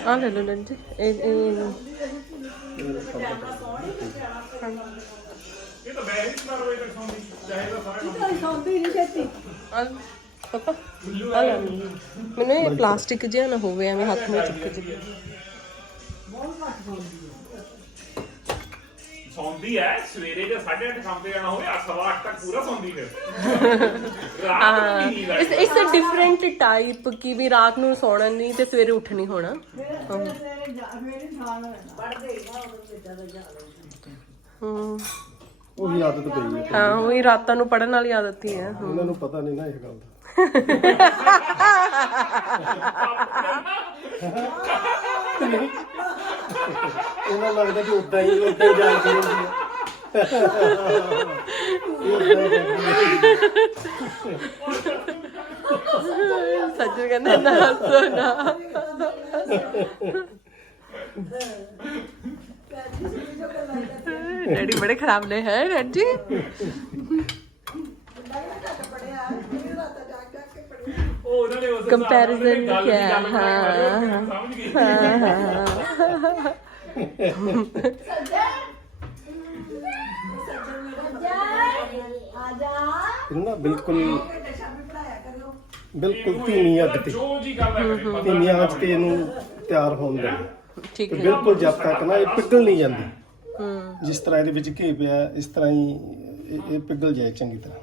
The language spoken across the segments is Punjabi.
ਆ ਲੈ ਲਓ ਜੀ ਇਹ ਤਾਂ ਮੈਂ ਹੀ 4 ਵਜੇ ਤੱਕ ਸੌਂਦੀ ਚਾਹੇ ਤਾਂ ਸਾਰਾ ਕੰਮ ਸੌਂਦੀ ਨਹੀਂ ਛੇਤੀ। ਪਾਪਾ ਆ ਲੈ ਮੈਨੂੰ ਇਹ ਪਲਾਸਟਿਕ ਜਿਹਾ ਨਾ ਹੋਵੇ ਐਵੇਂ ਹੱਥ ਵਿੱਚ ਚੁੱਕ ਜੀ ਸੌਂਦੀ ਹੈ ਸਵੇਰੇ ਜੇ 8:30 ਕੰਮ ਤੇ ਜਾਣਾ ਹੋਵੇ 8:15 ਤੱਕ ਪੂਰਾ ਸੌਂਦੀ ਫਿਰ ਰਾਤ ਨੂੰ ਵੀ ਨੀਂਦ ਆਈ ਇਸ ਡਿਫਰੈਂਟ ਟਾਈਪ ਕੀ ਵੀ ਰਾਤ ਨੂੰ ਸੌਣਾ ਨਹੀਂ ਤੇ ਸਵੇਰੇ ਉੱਠ ਨਹੀਂ ਹੋਣਾ ਉਹੀ ਆਦਤ ਪਈ ਹੈ ਹਾਂ ਉਹੀ ਰਾਤਾਂ ਨੂੰ ਪੜਨ ਵਾਲੀ ਆਦਤ ਹੀ ਹੈ ਉਹਨਾਂ ਨੂੰ ਪਤਾ ਨਹੀਂ ਨਾ ਇਹ ਗੱਲ ਦਾ ਇਹਨਾਂ ਲੱਗਦਾ ਕਿ ਉਦਾਂ ਹੀ ਜਾਂਦੀ ਰਹਿੰਦੀ ਹੈ ਸੱਚ ਕਹਿੰਦੇ ਨਾ ਸੋਨਾ डैडी बड़े खराब ने हैं डैड जी कंपैरिजन क्या ਨਾ ਬਿਲਕੁਲ ਧੀਮੀ ਅੱਗ ਤੇ ਧੀਮੀ ਅੱਗ ਤੇ ਇਹਨੂੰ ਤਿਆਰ ਹੋਣ ਦੇ ठीक है ਬਿਲਕੁਲ ਜਦ ਤੱਕ ਨਾ ਇਹ ਪਿਘਲ ਨਹੀਂ ਜਾਂਦੀ ਜਿਸ ਤਰ੍ਹਾਂ ਇਹਦੇ ਵਿੱਚ ਘੀ ਪਿਆ ਇਸ ਤਰ੍ਹਾਂ ਹੀ ਇਹ ਪਿਘਲ ਜਾਏ ਚੰਗੀ ਤਰ੍ਹਾਂ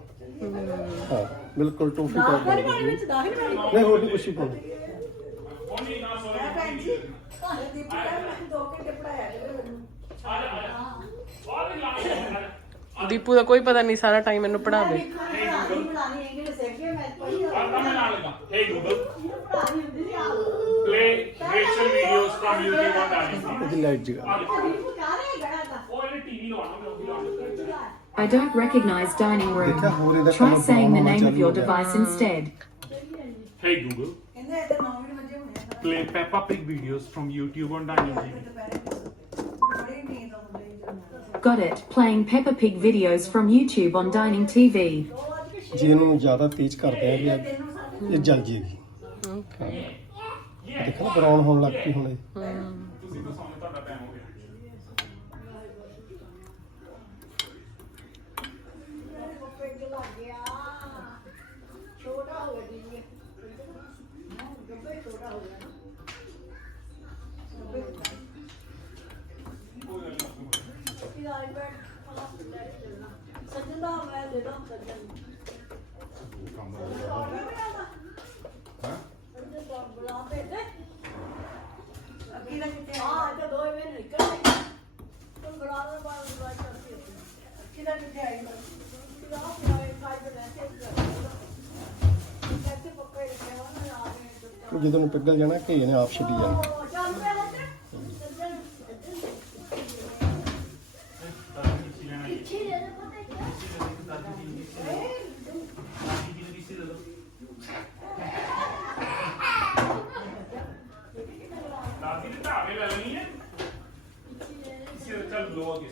ਹਾਂ ਬਿਲਕੁਲ ਟੋਫੀ ਟਾਈਪ ਬਣ ਗਈ ਨਹੀਂ ਹੋਰ ਨਹੀਂ ਕੁਛ ਹੀ ਪਾਉਣਾ दीपू का कोई पता नहीं सारा टाइम मैंने पढ़ा दे Hey Google, play reaction videos from YouTube on Dani. ਇਹਦੀ ਲਾਈਟ ਜਗਾ I don't recognize dining room. ਦੇਖਿਆ ਹੋਰ ਇਹਦਾ Try ਕੰਮ saying the name of ਚੱਲ your ਰਿਹਾ। device instead. Hey Google, play Peppa Pig videos from YouTube on Dining TV. Got it. Playing Peppa Pig videos from YouTube on Dining TV. ਜੇ ਇਹਨੂੰ ਜ਼ਿਆਦਾ ਤੇਜ਼ ਕਰਦੇ ਆ ਵੀ ਇਹ ਜਲ ਜੇਗੀ ਦੇਖੋ ਨਾ ਬਰਾਊਨ ਹੋਣ ਲੱਗ ਪਈ ਹੁਣ ਇਹ ਤੁਸੀਂ ਤਾਂ ਸੌਣੇ ਤੁਹਾਡਾ ਟਾਈਮ ਹੋ ਗਿਆ ਜਦੋਂ ਨੂੰ ਪਿਘਲ ਜਾਣਾ ਘੀ ਨੇ ਆਪ ਛੱਡੀ ਜਾਣਾ दादी ने ढाबे ले लेनी है इसी चल लो आगे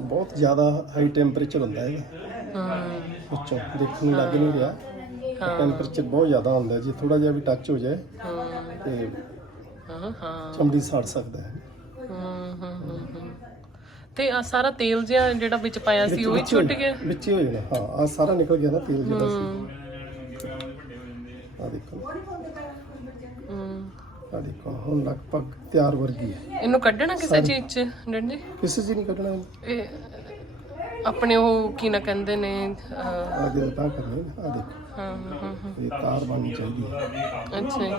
ਬਹੁਤ ਜ਼ਿਆਦਾ ਹਾਈ ਟੈਂਪਰੇਚਰ ਹੁੰਦਾ ਇਹਦਾ ਵਿੱਚੋਂ ਦੇਖਣ ਨੂੰ ਲੱਗ ਨਹੀਂ ਰਿਹਾ ਟੈਂਪਰੇਚਰ ਬਹੁਤ ਜ਼ਿਆਦਾ ਹੁੰਦਾ ਜੇ ਥੋੜਾ ਜਿਹਾ ਵੀ ਟੱਚ ਹੋ ਜਾਏ ਤੇ ਚਮੜੀ ਸੜ ਸਕਦਾ ਹੈ ਤੇ ਆ ਸਾਰਾ ਤੇਲ ਜਿਹਾ ਜਿਹੜਾ ਵਿੱਚ ਪਾਇਆ ਸੀ ਉਹ ਵੀ ਛੁੱਟ ਗਿਆ ਵਿੱਚ ਹੀ ਹੋ ਜਾਣਾ ਹਾਂ ਆ ਸਾਰਾ ਨਿਕਲ ਗਿਆ ਨਾ ਤੇਲ ਜਿਹੜਾ ਸੀ ਆ ਦੇਖੋ ਆ ਦੇਖੋ ਹੁਣ ਲਗਭਗ ਤਿਆਰ ਵਰਗੀ ਹੈ ਇਹਨੂੰ ਕੱਢਣਾ ਕਿਸੇ ਚੀਜ਼ 'ਚ ਡੈਡ ਜੀ ਕਿਸੇ ਚੀਜ਼ ਨਹੀਂ ਕੱਢਣਾ ਇਹ ਆਪਣੇ ਉਹ ਕੀ ਨਾ ਕਹਿੰਦੇ ਨੇ ਆ ਜਦੋਂ ਤਾਂ ਕਰਨੀ ਆ ਦੇਖੋ ਹਾਂ ਹਾਂ ਇਹ ਤਾਰ ਬਣਨੀ ਚਾਹੀਦੀ ਹੈ ਅੱਛਾ ਜੀ।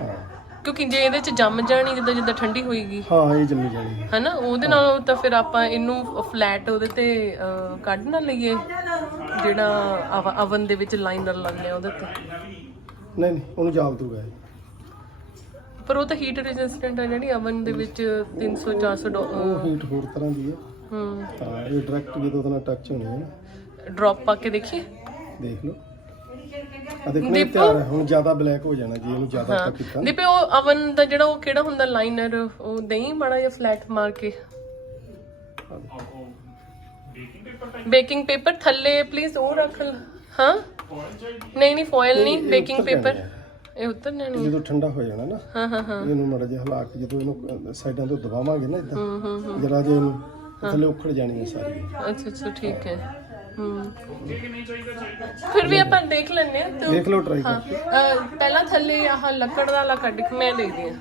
ਹਾਂ ਕਿਉਂਕਿ ਜੇ ਇਹਦੇ 'ਚ ਜੰਮ ਜਾਣੀ ਜਿੱਦਾਂ ਜਿੱਦਾਂ ਠੰਡੀ ਹੋਏਗੀ ਹਾਂ ਇਹ ਜੰਮੀ ਜਾਣੀ ਹੈ ਹਨਾ ਉਹਦੇ ਨਾਲ ਤਾਂ ਫਿਰ ਆਪਾਂ ਇਹਨੂੰ ਫਲੈਟ ਉਹਦੇ ਤੇ ਕੱਢ ਨਾ ਲਈਏ ਜਿਹੜਾ ਅਵਨ ਦੇ ਵਿੱਚ ਲਾਈਨਰ ਲਾਉਂਦੇ ਆ ਉਹਦੇ ਤੇ ਨਹੀਂ ਉਹਨੂੰ ਜਾਲ ਦੂਗਾ ਇਹ ਪਰ ਉਹ ਤਾਂ ਹੀਟ ਰੈਜ਼ਿਸਟੈਂਟ ਹੈ ਜਿਹੜੀ ਅਵਨ ਦੇ ਵਿੱਚ 300 400 ਉਹ ਹੀਟ ਹੋਰ ਤਰ੍ਹਾਂ ਦੀ ਹੈ ਹੂੰ ਤਾਂ ਇਹ ਡਾਇਰੈਕਟ ਜਦੋਂ ਉਹਦੇ ਨਾਲ ਟੱਚ ਹੋਣੀ ਹੈ ਨਾ ਡ੍ਰੌਪ ਪਾ ਕੇ ਦੇਖੀਏ ਦੇਖ ਲਓ ਆ ਦੇਖੋ ਇਹ ਤਿਆਰ ਹੈ। ਹੁਣ ਜ਼ਿਆਦਾ ਬਲੈਕ ਹੋ ਜਾਣਾ ਜੀ ਇਹਨੂੰ ਜ਼ਿਆਦਾ ਆਪਾਂ ਕੀਤਾ। ਦੀਪੇ ਉਹ ਅਵਨ ਦਾ ਜਿਹੜਾ ਉਹ ਕਿਹੜਾ ਹੁੰਦਾ ਲਾਈਨਰ, ਉਹ ਦੇਈ ਮਾੜਾ ਜਿਹਾ ਫਲੈਟ ਮਾਰ ਕੇ। ਬੇਕਿੰਗ ਪੇਪਰ ਥੱਲੇ ਪਲੀਜ਼ ਉਹ ਰੱਖ ਹਾਂ। ਨਹੀਂ ਨਹੀਂ ਫੋਇਲ ਨਹੀਂ, ਬੇਕਿੰਗ ਪੇਪਰ ਇਹ ਉਤਰਨਾ ਨਹੀਂ। ਜਦੋਂ ਠੰਡਾ ਹੋ ਜਾਣਾ ਨਾ ਹਾਂ ਇਹਨੂੰ ਮਾੜਾ ਜਿਹਾ ਹਿਲਾ ਕੇ ਜਦੋਂ ਇਹਨੂੰ ਸਾਈਡਾਂ ਤੋਂ ਦਬਾਵਾਂਗੇ ਨਾ ਇਦਾਂ ਜਰਾ ਜਿਹਾ ਇਹਨੂੰ ਥੱਲੇ ਉਖੜ ਜਾਣੀ ਹੈ ਸਾਰੀ। ਅੱਛਾ ਠੀਕ ਹੈ। ਫਿਰ ਵੀ ਆਪਾਂ ਦੇਖ ਲੈਣੇ ਆ। ਦੇਖ ਲਓ ਟਰਾਈ ਕਰਕੇ। ਪਹਿਲਾਂ ਥੱਲੇ ਆਹ ਲੱਕੜ ਵਾਲਾ ਕੱਢ ਕੇ ਮੈਂ ਦੇਖਦੀ ਹਾਂ।